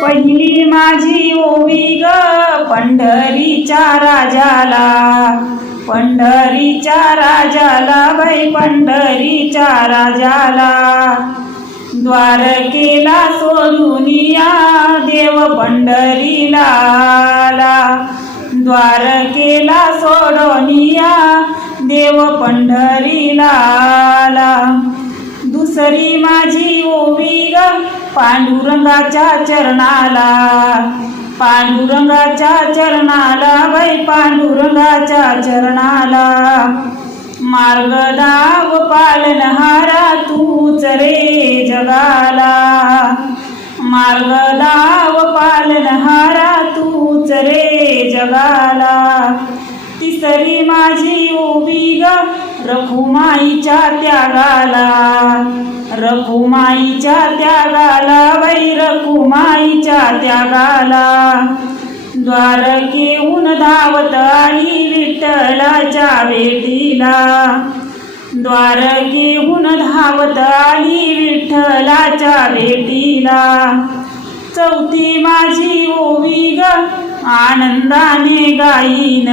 पहिली माझी ओवी ग पंढरीच्या राजाला पंढरीच्या राजाला बाई पंढरीच्या राजाला द्वारकेला सोडून या देव पंढरीला आला. द्वारकेला सोडून या देव पंढरीला आला. सरी माझी ओवी ग. पांडुरंगाच्या चरणाला. पांडुरंगाच्या चरणाला बाई पांडुरंगाच्या चरणाला. मार्गदाव पालनहारा तूच रे जगाला. मार्गदाव पालनहारा तूच रे जगाला. तिसरी माझी ओबी ग. रखुमाईच्या त्यागाला रखुमाईच्या त्यागाला वै रखुमाईच्या त्यागाला. द्वारकेहून धावत आली विठ्ठलाच्या भेटीला. द्वारकेहून धावत आली विठ्ठलाच्या भेटीला. चौथी माझी ओवी ग आनंदाने गाईन.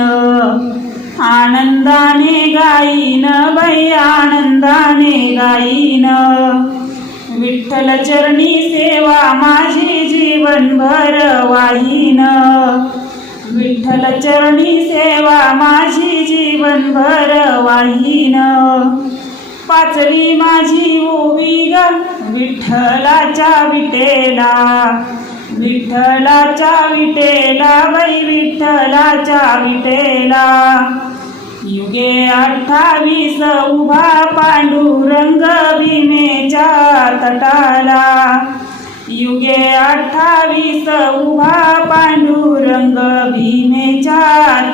आनंदाने गाईन बाई आनंदाने गाईन विठ्ठल चरणी सेवा माझी जीवनभर वाहीन विठ्ठल चरणी सेवा माझी जीवनभर वाहीन पाचवी माझी ओवी ग विठ्ठलाच्या विटेला विठ्ठलाच्या विटेला बाई विठ्ठलाच्या विटेला. युगे अठ्ठावीस उभा पांडुरंग विमेच्या तटाला. युगे अठ्ठावीस उभा पांडुरंग भीमेच्या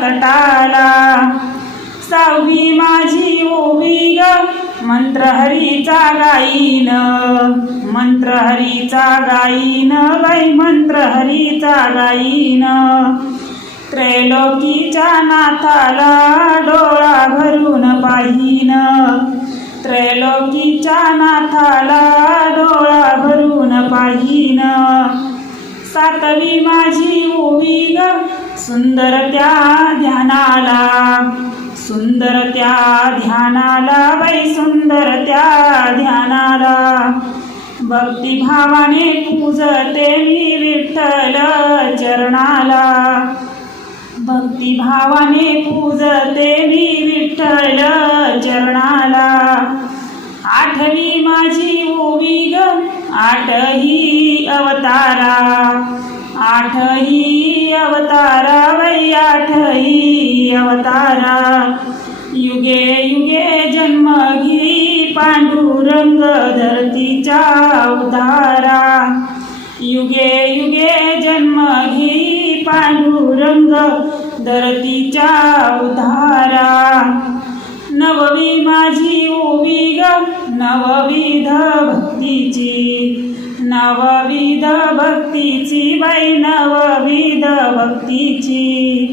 तटाला. सहावी माझी ओवी ग मंत्रहरीचा गाईन मंत्रहरीचा गाईन बाई मंत्रहरीचा गाईन त्रैलोकीच्या नाथाला डोळा भरून पाहीन. त्रैलोकीच्या नाथाला डोळा भरून पाहीन. सातवी माझी उभी ग सुंदर त्या ध्यानाला. सुंदर त्या ध्यानाला बाई सुंदर त्या ध्यानाला. भक्तिभावाने पूजते मी विठ्ठल चरणाला. भक्तिभावाने पूजते मी विठ्ठल चरणाला. आठवी माझी ओवी ग आठही अवतारा. आठही अवतारा वै आठही अवतारा. युगे युगे जन्म घी पांडुरंग धरतीचा उधारा युगे युगे जन्म घी पांडुरंग धरतीचा उधारा नववी माझी ओवी ग नवविध भक्तीची. नवविध भक्तीची बाई नवविध भक्तीची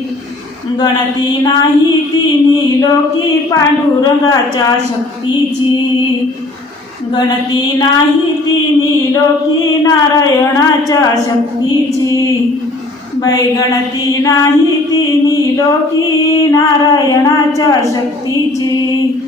गणती नाही तिन्ही लोकी पांडुरंगाच्या शक्तीची. गणती नाही तिन्ही लोकी नारायणाच्या शक्तीची. बाई गणती नाही तिन्ही लोकी नारायणाच्या शक्तीची.